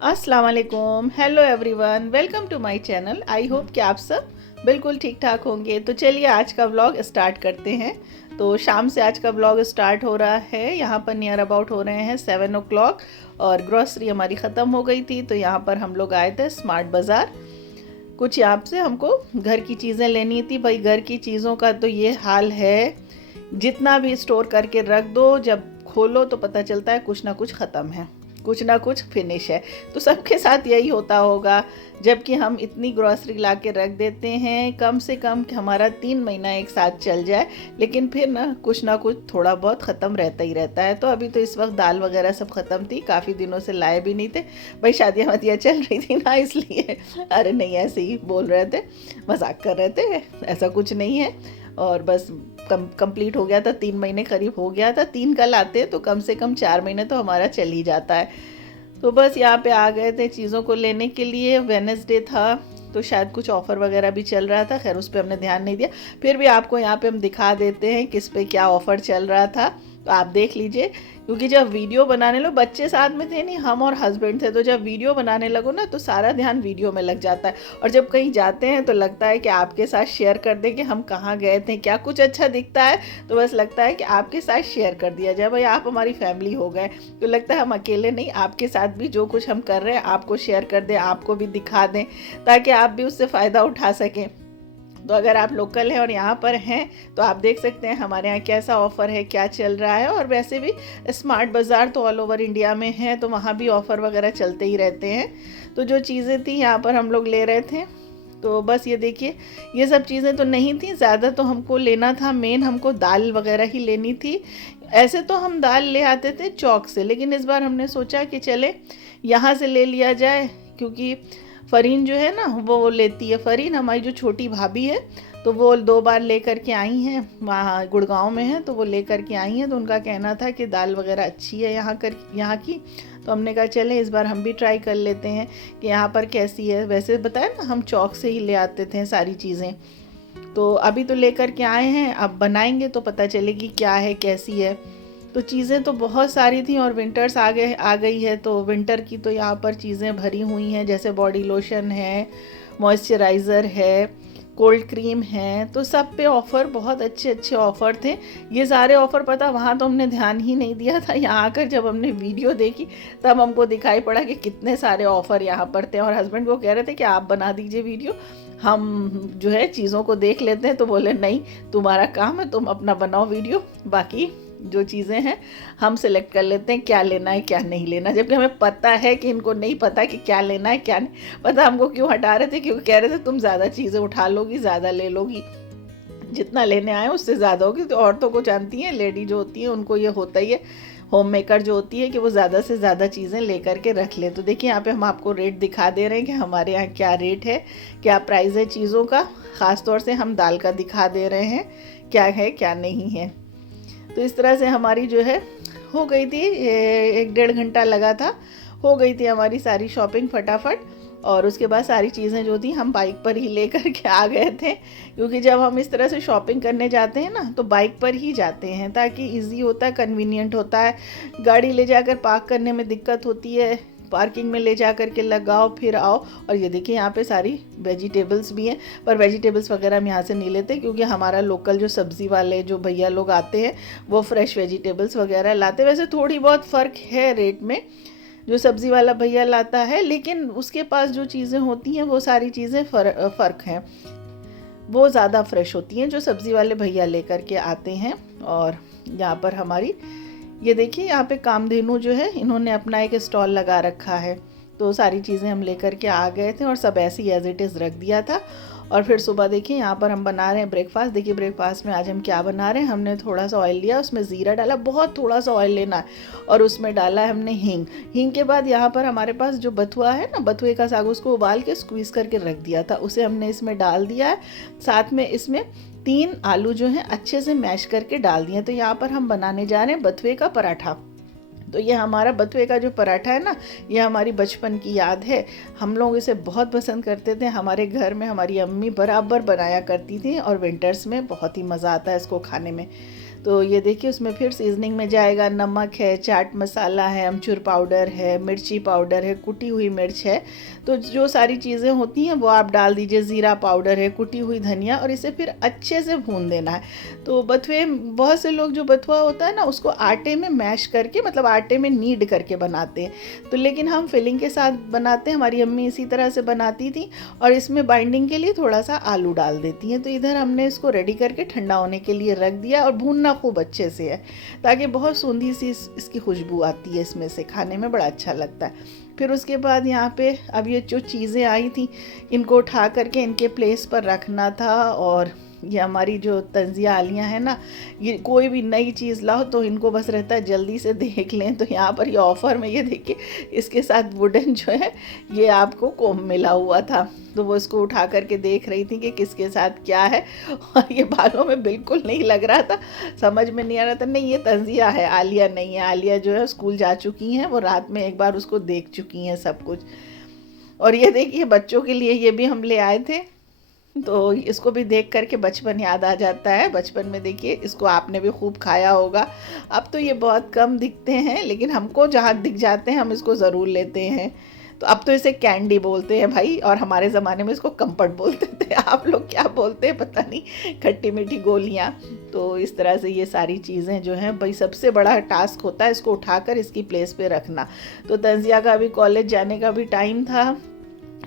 अस्सलाम वालेकुम, hello everyone, welcome to my channel. I hope कि आप सब बिल्कुल ठीक ठाक होंगे। तो चलिए आज का व्लॉग स्टार्ट करते हैं। तो शाम से आज का व्लॉग स्टार्ट हो रहा है। यहाँ पर नियर अबाउट हो रहे हैं 7 o'clock और ग्रॉसरी हमारी ख़त्म हो गई थी, तो यहाँ पर हम लोग आए थे स्मार्ट बाज़ार। कुछ यहाँ से हमको घर की चीज़ें लेनी थी। भाई घर की चीज़ों का तो ये हाल है, जितना भी स्टोर करके रख दो, जब खोलो तो पता चलता है कुछ ना कुछ ख़त्म है, कुछ ना कुछ फिनिश है। तो सबके साथ यही होता होगा। जबकि हम इतनी ग्रॉसरी ला के रख देते हैं, कम से कम कि हमारा 3 महीना एक साथ चल जाए, लेकिन फिर ना कुछ थोड़ा बहुत ख़त्म रहता ही रहता है। तो अभी तो इस वक्त दाल वगैरह सब ख़त्म थी, काफ़ी दिनों से लाए भी नहीं थे। भाई शादियाँ वादियाँ चल रही थी ना, इसलिए। अरे नहीं, ऐसे ही बोल रहे थे, मजाक कर रहे थे, ऐसा कुछ नहीं है। और बस कंप्लीट हो गया था, 3 महीने करीब हो गया था। 3 का लाते तो कम से कम 4 महीने तो हमारा चल ही जाता है। तो बस यहाँ पे आ गए थे चीज़ों को लेने के लिए। वेडनेसडे था तो शायद कुछ ऑफ़र वगैरह भी चल रहा था, खैर उस पर हमने ध्यान नहीं दिया। फिर भी आपको यहाँ पे हम दिखा देते हैं किस पे क्या ऑफ़र चल रहा था, तो आप देख लीजिए। क्योंकि जब वीडियो बनाने लो, बच्चे साथ में थे नहीं, हम और हस्बैंड थे, तो जब वीडियो बनाने लगो ना तो सारा ध्यान वीडियो में लग जाता है। और जब कहीं जाते हैं तो लगता है कि आपके साथ शेयर कर दें कि हम कहाँ गए थे, क्या कुछ अच्छा दिखता है तो बस लगता है कि आपके साथ शेयर कर दिया जाए। भाई आप हमारी फैमिली हो गए, तो लगता है हम अकेले नहीं, आपके साथ भी जो कुछ हम कर रहे हैं आपको शेयर कर दें, आपको भी दिखा दें, ताकि आप भी उससे फ़ायदा उठा सकें। तो अगर आप लोकल हैं और यहाँ पर हैं तो आप देख सकते हैं हमारे यहाँ कैसा ऑफ़र है, क्या चल रहा है। और वैसे भी स्मार्ट बाज़ार तो ऑल ओवर इंडिया में है, तो वहाँ भी ऑफ़र वगैरह चलते ही रहते हैं। तो जो चीज़ें थी यहाँ पर हम लोग ले रहे थे। तो बस ये देखिए, ये सब चीज़ें तो नहीं थी ज़्यादा, तो हमको लेना था मेन, हमको दाल वगैरह ही लेनी थी। ऐसे तो हम दाल ले आते थे चौक से, लेकिन इस बार हमने सोचा कि चले यहाँ से ले लिया जाए। क्योंकि फ़रीन जो है ना वो लेती है, फ़रीन हमारी जो छोटी भाभी है, तो वो 2 बार लेकर के आई हैं, वहाँ गुड़गांव में है तो वो लेकर के आई हैं। तो उनका कहना था कि दाल वगैरह अच्छी है यहाँ की। तो हमने कहा चले इस बार हम भी ट्राई कर लेते हैं कि यहाँ पर कैसी है। वैसे बताया ना, हम चौक से ही ले आते थे सारी चीज़ें। तो अभी तो लेकर के आए हैं, अब बनाएंगे तो पता चलेगी क्या है कैसी है। तो चीज़ें तो बहुत सारी थी और विंटर्स आ गई है, तो विंटर की तो यहाँ पर चीज़ें भरी हुई हैं, जैसे बॉडी लोशन है, मॉइस्चराइज़र है, कोल्ड क्रीम है। तो सब पे ऑफ़र, बहुत अच्छे अच्छे ऑफ़र थे। ये सारे ऑफ़र पता वहाँ तो हमने ध्यान ही नहीं दिया था, यहाँ आकर जब हमने वीडियो देखी तब हमको दिखाई पड़ा कि कितने सारे ऑफ़र यहाँ पर थे। और हस्बैंड को कह रहे थे कि आप बना दीजिए वीडियो, हम जो है चीज़ों को देख लेते हैं। तो बोले नहीं, तुम्हारा काम है, तुम अपना बनाओ वीडियो, बाकी जो चीज़ें हैं हम सेलेक्ट कर लेते हैं क्या लेना है क्या नहीं लेना। जबकि हमें पता है कि इनको नहीं पता कि क्या लेना है क्या नहीं। पता हमको क्यों हटा रहे थे, क्योंकि कह रहे थे तुम ज़्यादा चीज़ें उठा लोगी, ज़्यादा ले लोगी, जितना लेने आए उससे ज़्यादा होगी। तो औरतों को जानती हैं, लेडी जो होती है उनको ये होता ही है, होम मेकर जो होती है, कि वो ज़्यादा से ज़्यादा चीज़ें लेकर के रख ले। तो देखिए यहाँ पे हम आपको रेट दिखा दे रहे हैं कि हमारे यहाँ क्या रेट है, क्या प्राइस है चीज़ों का। ख़ास तौर से हम दाल का दिखा दे रहे हैं क्या है क्या नहीं है। तो इस तरह से हमारी जो है हो गई थी, 1-1.5 घंटा लगा था, हो गई थी हमारी सारी शॉपिंग फटाफट। और उसके बाद सारी चीज़ें जो थी हम बाइक पर ही लेकर के आ गए थे। क्योंकि जब हम इस तरह से शॉपिंग करने जाते हैं ना तो बाइक पर ही जाते हैं, ताकि इजी होता है, कन्वीनियंट होता है। गाड़ी ले जाकर पार्क करने में दिक्कत होती है, पार्किंग में ले जा कर के लगाओ फिर आओ। और ये देखिए यहाँ पे सारी वेजिटेबल्स भी हैं, पर वेजिटेबल्स वगैरह हम यहाँ से नहीं लेते, क्योंकि हमारा लोकल जो सब्ज़ी वाले जो भैया लोग आते हैं वो फ्रेश वेजिटेबल्स वगैरह लाते। वैसे थोड़ी बहुत फ़र्क है रेट में, जो सब्ज़ी वाला भैया लाता है, लेकिन उसके पास जो चीज़ें होती हैं वो सारी चीज़ें फ़र्क हैं, वो ज़्यादा फ्रेश होती हैं जो सब्ज़ी वाले भैया लेकर के आते हैं। और यहाँ पर हमारी ये देखिए, यहाँ पे कामधेनु जो है इन्होंने अपना एक स्टॉल लगा रखा है। तो सारी चीज़ें हम लेकर के आ गए थे और सब ऐसे ही एज इट इज़ रख दिया था। और फिर सुबह देखिए यहाँ पर हम बना रहे हैं ब्रेकफास्ट। देखिए ब्रेकफास्ट में आज हम क्या बना रहे हैं, हमने थोड़ा सा ऑयल लिया, उसमें ज़ीरा डाला, बहुत थोड़ा सा ऑयल लेना है, और उसमें डाला है हमने हींग। हींग के बाद यहाँ पर हमारे पास जो बथुआ है ना, बथुए का साग, उसको उबाल के स्क्वीज़ करके रख दिया था, उसे हमने इसमें डाल दिया है। साथ में इसमें 3 आलू जो हैं अच्छे से मैश करके डाल दिए। तो यहाँ पर हम बनाने जा रहे हैं बथुए का पराठा। तो ये हमारा बथुए का जो पराठा है ना, ये हमारी बचपन की याद है, हम लोग इसे बहुत पसंद करते थे। हमारे घर में हमारी अम्मी बराबर बनाया करती थी और विंटर्स में बहुत ही मज़ा आता है इसको खाने में। तो ये देखिए उसमें फिर सीजनिंग में जाएगा नमक है, चाट मसाला है, अमचूर पाउडर है, मिर्ची पाउडर है, कुटी हुई मिर्च है। तो जो सारी चीज़ें होती हैं वो आप डाल दीजिए, ज़ीरा पाउडर है, कुटी हुई धनिया, और इसे फिर अच्छे से भून देना है। तो बथुए, बहुत से लोग जो बथुआ होता है ना उसको आटे में मैश करके, मतलब आटे में नीड करके बनाते हैं, तो लेकिन हम फिलिंग के साथ बनाते हैं। हमारी अम्मी इसी तरह से बनाती थी, और इसमें बाइंडिंग के लिए थोड़ा सा आलू डाल देती हैं। तो इधर हमने इसको रेडी करके ठंडा होने के लिए रख दिया, और भूनना खूब अच्छे से है ताकि बहुत सूंधी सी इसकी खुशबू आती है, इसमें से खाने में बड़ा अच्छा लगता है। फिर उसके बाद यहाँ पे अब ये जो चीज़ें आई थी इनको उठा करके इनके प्लेस पर रखना था। और ये हमारी जो तंजिया आलियाँ हैं ना, ये कोई भी नई चीज़ लाओ तो इनको बस रहता है जल्दी से देख लें। तो यहाँ पर ये ऑफ़र में ये देखिए, इसके साथ वुडन जो है ये आपको कोम मिला हुआ था, तो वो इसको उठा करके देख रही थी कि किसके साथ क्या है। और ये बालों में बिल्कुल नहीं लग रहा था, समझ में नहीं आ रहा था, नहीं ये तंजिया है, आलिया नहीं है। आलिया जो है स्कूल जा चुकी हैं, वो रात में एक बार उसको देख चुकी हैं सब कुछ। और ये देखिए बच्चों के लिए ये भी हम ले आए थे, तो इसको भी देख करके बचपन याद आ जाता है। बचपन में देखिए इसको आपने भी खूब खाया होगा। अब तो ये बहुत कम दिखते हैं, लेकिन हमको जहाँ दिख जाते हैं हम इसको ज़रूर लेते हैं। तो अब तो इसे कैंडी बोलते हैं भाई, और हमारे ज़माने में इसको कंपट बोलते थे। आप लोग क्या बोलते हैं पता नहीं, खट्टी मीठी गोलियाँ। तो इस तरह से ये सारी चीज़ें जो हैं भाई, सबसे बड़ा टास्क होता है इसको उठाकर इसकी प्लेस पे रखना। तो तंजिया का अभी कॉलेज जाने का भी टाइम था,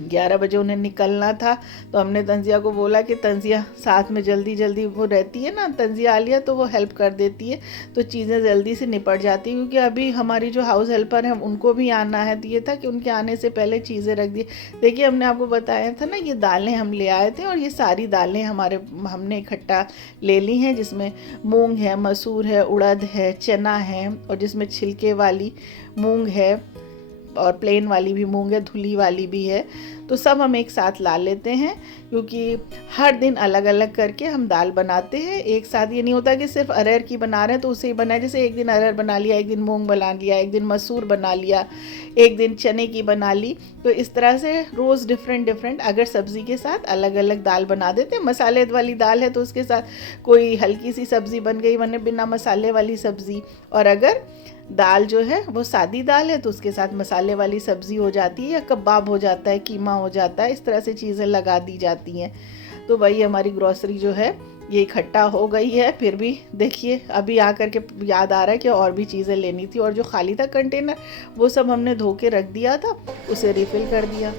11 बजे उन्हें निकलना था। तो हमने तंजिया को बोला कि तंजिया साथ में जल्दी जल्दी, वो रहती है ना तंजिया आलिया, तो वो हेल्प कर देती है, तो चीज़ें जल्दी से निपट जाती है। क्योंकि अभी हमारी जो हाउस हेल्पर हैं उनको भी आना है, तो ये था कि उनके आने से पहले चीज़ें रख दी। देखिए हमने आपको बताया था ना, ये दालें हम ले आए थे, और ये सारी दालें हमने इकट्ठा ले ली हैं, जिसमें मूंग है, मसूर है, उड़द है, चना है, और जिसमें छिलके वाली मूंग है, और प्लेन वाली भी मूंग है, धुली वाली भी है। तो सब हम एक साथ ला लेते हैं, क्योंकि हर दिन अलग अलग करके हम दाल बनाते हैं। एक साथ ये नहीं होता कि सिर्फ अरहर की बना रहे हैं तो उसे ही बनाए, जैसे एक दिन अरहर बना लिया, एक दिन मूंग बना लिया, एक दिन मसूर बना लिया, एक दिन चने की बना ली। तो इस तरह से रोज़ डिफरेंट अगर सब्ज़ी के साथ अलग अलग दाल बना देते हैं। मसाले वाली दाल है तो उसके साथ कोई हल्की सी सब्ज़ी बन गई, वरना बिना मसाले वाली सब्ज़ी। और अगर दाल जो है वो सादी दाल है तो उसके साथ मसाले वाली सब्ज़ी हो जाती है, या कबाब हो जाता है, कीमा हो जाता है, इस तरह से चीज़ें लगा दी जाती हैं। तो भाई हमारी ग्रॉसरी जो है ये इकट्ठा हो गई है। फिर भी देखिए अभी आकर के याद आ रहा है कि और भी चीज़ें लेनी थी, और जो खाली था कंटेनर वो सब हमने धो के रख दिया था, उसे रिफ़िल कर दिया।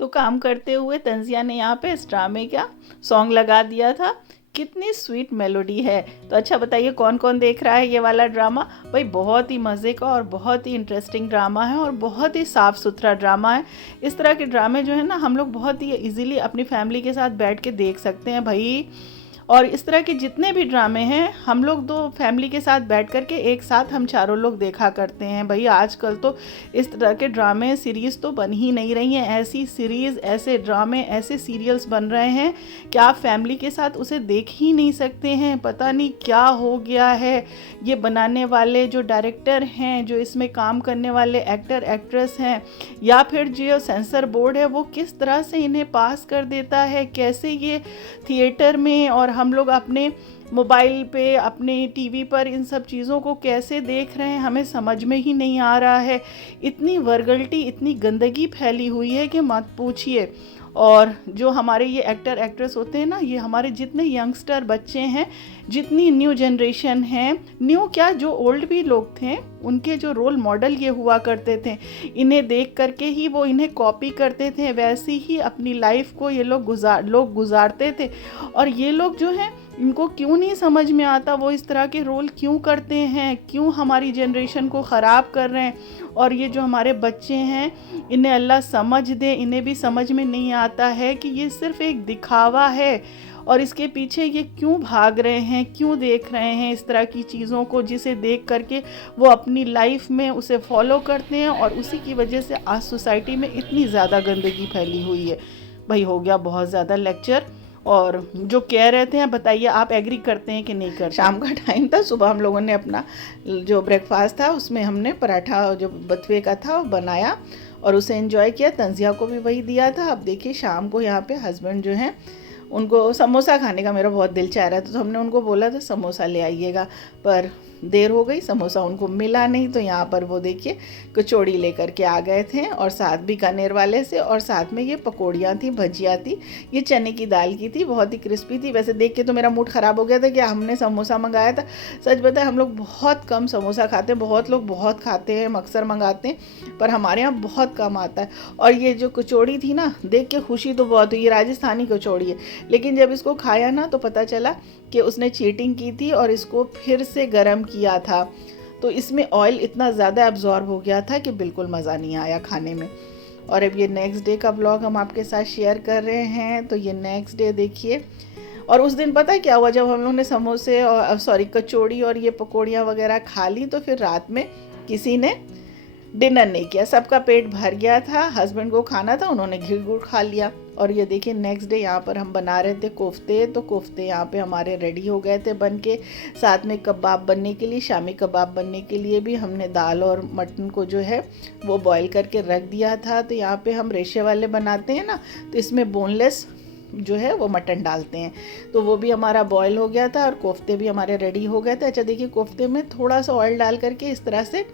तो काम करते हुए तंजिया ने यहाँ पे इस ड्रामे का सॉन्ग लगा दिया था। कितनी स्वीट मेलोडी है। तो अच्छा बताइए कौन कौन देख रहा है ये वाला ड्रामा। भाई बहुत ही मज़े का और बहुत ही इंटरेस्टिंग ड्रामा है, और बहुत ही साफ़ सुथरा ड्रामा है। इस तरह के ड्रामे जो है ना हम लोग बहुत ही इजीली अपनी फैमिली के साथ बैठ के देख सकते हैं भाई। और इस तरह के जितने भी ड्रामे हैं हम लोग दो फैमिली के साथ बैठ कर के एक साथ हम चारों लोग देखा करते हैं भाई। आजकल तो इस तरह के ड्रामे सीरीज़ तो बन ही नहीं रही हैं। ऐसी सीरीज़, ऐसे ड्रामे, ऐसे सीरियल्स बन रहे हैं कि आप फैमिली के साथ उसे देख ही नहीं सकते हैं। पता नहीं क्या हो गया है। ये बनाने वाले जो डायरेक्टर हैं, जो इसमें काम करने वाले एक्टर एक्ट्रेस हैं, या फिर जो सेंसर बोर्ड है वो किस तरह से इन्हें पास कर देता है। कैसे ये थिएटर में और हम लोग अपने मोबाइल पे, अपने टीवी पर इन सब चीज़ों को कैसे देख रहे हैं, हमें समझ में ही नहीं आ रहा है। इतनी वर्गल्टी, इतनी गंदगी फैली हुई है कि मत पूछिए। और जो हमारे ये एक्टर एक्ट्रेस होते हैं ना, ये हमारे जितने यंगस्टर बच्चे हैं, जितनी न्यू जनरेशन है, न्यू क्या जो ओल्ड भी लोग थे, उनके जो रोल मॉडल ये हुआ करते थे, इन्हें देख करके ही वो इन्हें कॉपी करते थे, वैसे ही अपनी लाइफ को ये लोग गुजारते थे। और ये लोग जो हैं इनको क्यों नहीं समझ में आता वो इस तरह के रोल क्यों करते हैं, क्यों हमारी जनरेशन को ख़राब कर रहे हैं। और ये जो हमारे बच्चे हैं इन्हें अल्लाह समझ दे, इन्हें भी समझ में नहीं आता है कि ये सिर्फ़ एक दिखावा है, और इसके पीछे ये क्यों भाग रहे हैं, क्यों देख रहे हैं इस तरह की चीज़ों को, जिसे देख करके वो अपनी लाइफ में उसे फॉलो करते हैं। और उसी की वजह से आज सोसाइटी में इतनी ज़्यादा गंदगी फैली हुई है। भाई हो गया बहुत ज़्यादा लेक्चर, और जो कह रहे थे, बताइए आप एग्री करते हैं कि नहीं करते। शाम का टाइम था, सुबह हम लोगों ने अपना जो ब्रेकफास्ट था उसमें हमने पराठा जो बथुए का था वो बनाया और उसे एंजॉय किया। तंजिया को भी वही दिया था। अब देखिए शाम को यहाँ पे हस्बैंड जो हैं उनको समोसा खाने का मेरा बहुत दिल चाह रहा था, तो हमने उनको बोला था समोसा ले आइएगा, पर देर हो गई, समोसा उनको मिला नहीं। तो यहाँ पर वो देखिए कचौड़ी लेकर के आ गए थे और साथ बीकानेर वाले से, और साथ में ये पकौड़ियाँ थी, भजिया थी, ये चने की दाल की थी, बहुत ही क्रिस्पी थी। वैसे देख के तो मेरा मूड ख़राब हो गया था कि हमने समोसा मंगाया था। सच बताए हम लोग बहुत कम समोसा खाते हैं, बहुत लोग बहुत खाते हैं, अक्सर मंगाते हैं, पर हमारे यहाँ बहुत कम आता है। और ये जो कचौड़ी थी ना, देख के खुशी तो बहुत हुई, ये राजस्थानी कचौड़ी है, लेकिन जब इसको खाया ना तो पता चला कि उसने चीटिंग की थी और इसको फिर से गरम किया था, तो इसमें ऑयल इतना ज़्यादा एब्जॉर्ब हो गया था कि बिल्कुल मज़ा नहीं आया खाने में। और अब ये नेक्स्ट डे का व्लॉग हम आपके साथ शेयर कर रहे हैं। तो ये नेक्स्ट डे देखिए, और उस दिन पता है क्या हुआ, जब हम लोगों ने समोसे और कचौड़ी और ये पकौड़ियाँ वगैरह खा ली, तो फिर रात में किसी ने डिनर नहीं किया, सबका पेट भर गया था। हस्बैंड को खाना था, उन्होंने घी गुड़ खा लिया। और ये देखिए नेक्स्ट डे यहाँ पर हम बना रहे थे कोफ्ते, तो कोफ्ते यहाँ पे हमारे रेडी हो गए थे बन के। साथ में कबाब बनने के लिए, शामी कबाब बनने के लिए भी हमने दाल और मटन को जो है वो बॉईल करके रख दिया था। तो यहाँ पे हम रेशे वाले बनाते हैं ना, तो इसमें बोनलेस जो है वो मटन डालते हैं, तो वो भी हमारा बॉईल हो गया था और कोफ्ते भी हमारे रेडी हो गए थे। अच्छा देखिए कोफ्ते में थोड़ा सा ऑयल डाल करके इस तरह से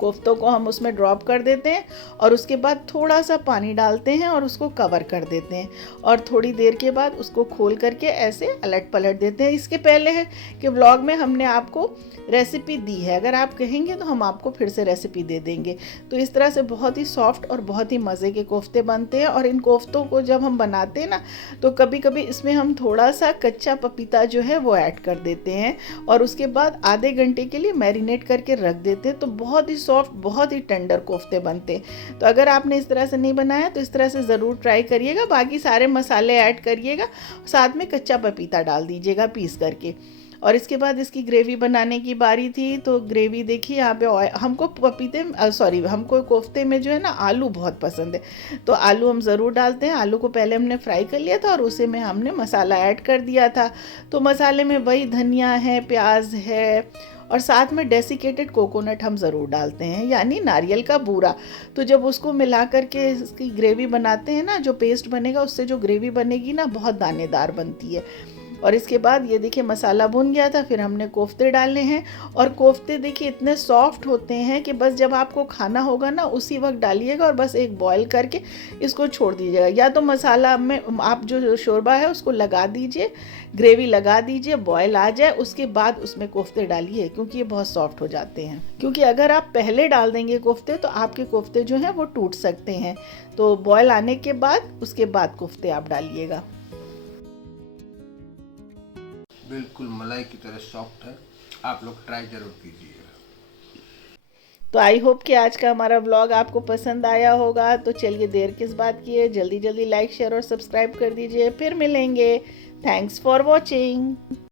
कोफ्तों को हम उसमें ड्रॉप कर देते हैं और उसके बाद थोड़ा सा पानी डालते हैं और उसको कवर कर देते हैं, और थोड़ी देर के बाद उसको खोल करके ऐसे अलट पलट देते हैं। इसके पहले है कि व्लॉग में हमने आपको रेसिपी दी है, अगर आप कहेंगे तो हम आपको फिर से रेसिपी दे देंगे। तो इस तरह से बहुत ही सॉफ्ट और बहुत ही मज़े के कोफ्ते बनते हैं। और इन कोफ्तों को जब हम बनाते हैं ना, तो कभी कभी इसमें हम थोड़ा सा कच्चा पपीता जो है वो ऐड कर देते हैं और उसके बाद आधे घंटे के लिए मैरिनेट करके रख देते हैं, तो बहुत ही सॉफ्ट, बहुत ही टेंडर कोफ्ते बनते हैं। तो अगर आपने इस तरह से नहीं बनाया तो इस तरह से ज़रूर ट्राई करिएगा। बाकी सारे मसाले ऐड करिएगा, साथ में कच्चा पपीता डाल दीजिएगा पीस करके। और इसके बाद इसकी ग्रेवी बनाने की बारी थी। तो ग्रेवी देखिए यहाँ पे हमको हमको कोफ्ते में जो है ना आलू बहुत पसंद है, तो आलू हम ज़रूर डालते हैं। आलू को पहले हमने फ्राई कर लिया था और उसी में हमने मसाला ऐड कर दिया था। तो मसाले में वही धनिया है, प्याज है, और साथ में डेसिकेटेड कोकोनट हम ज़रूर डालते हैं, यानी नारियल का बूरा। तो जब उसको मिला करके इसकी ग्रेवी बनाते हैं ना, जो पेस्ट बनेगा उससे जो ग्रेवी बनेगी ना बहुत दानेदार बनती है। और इसके बाद ये देखिए मसाला भुन गया था, फिर हमने कोफ्ते डालने हैं। और कोफ्ते देखिए इतने सॉफ्ट होते हैं कि बस जब आपको खाना होगा ना उसी वक्त डालिएगा और बस एक बॉईल करके इसको छोड़ दीजिएगा। या तो मसाला में आप जो शोरबा है उसको लगा दीजिए, ग्रेवी लगा दीजिए, बॉयल आ जाए उसके बाद उसमें कोफ्ते डालिए, क्योंकि ये बहुत सॉफ्ट हो जाते हैं। क्योंकि अगर आप पहले डाल देंगे कोफ्ते तो आपके कोफ्ते जो हैं वो टूट सकते हैं। तो बॉयल आने के बाद उसके बाद कोफ्ते आप डालिएगा। बिल्कुल मलाई की तरह सॉफ्ट है, आप लोग ट्राई जरूर कीजिएगा। तो आई होप कि आज का हमारा व्लॉग आपको पसंद आया होगा। तो चलिए देर किस बात की है, जल्दी जल्दी लाइक शेयर और सब्सक्राइब कर दीजिए। फिर मिलेंगे। Thanks for watching.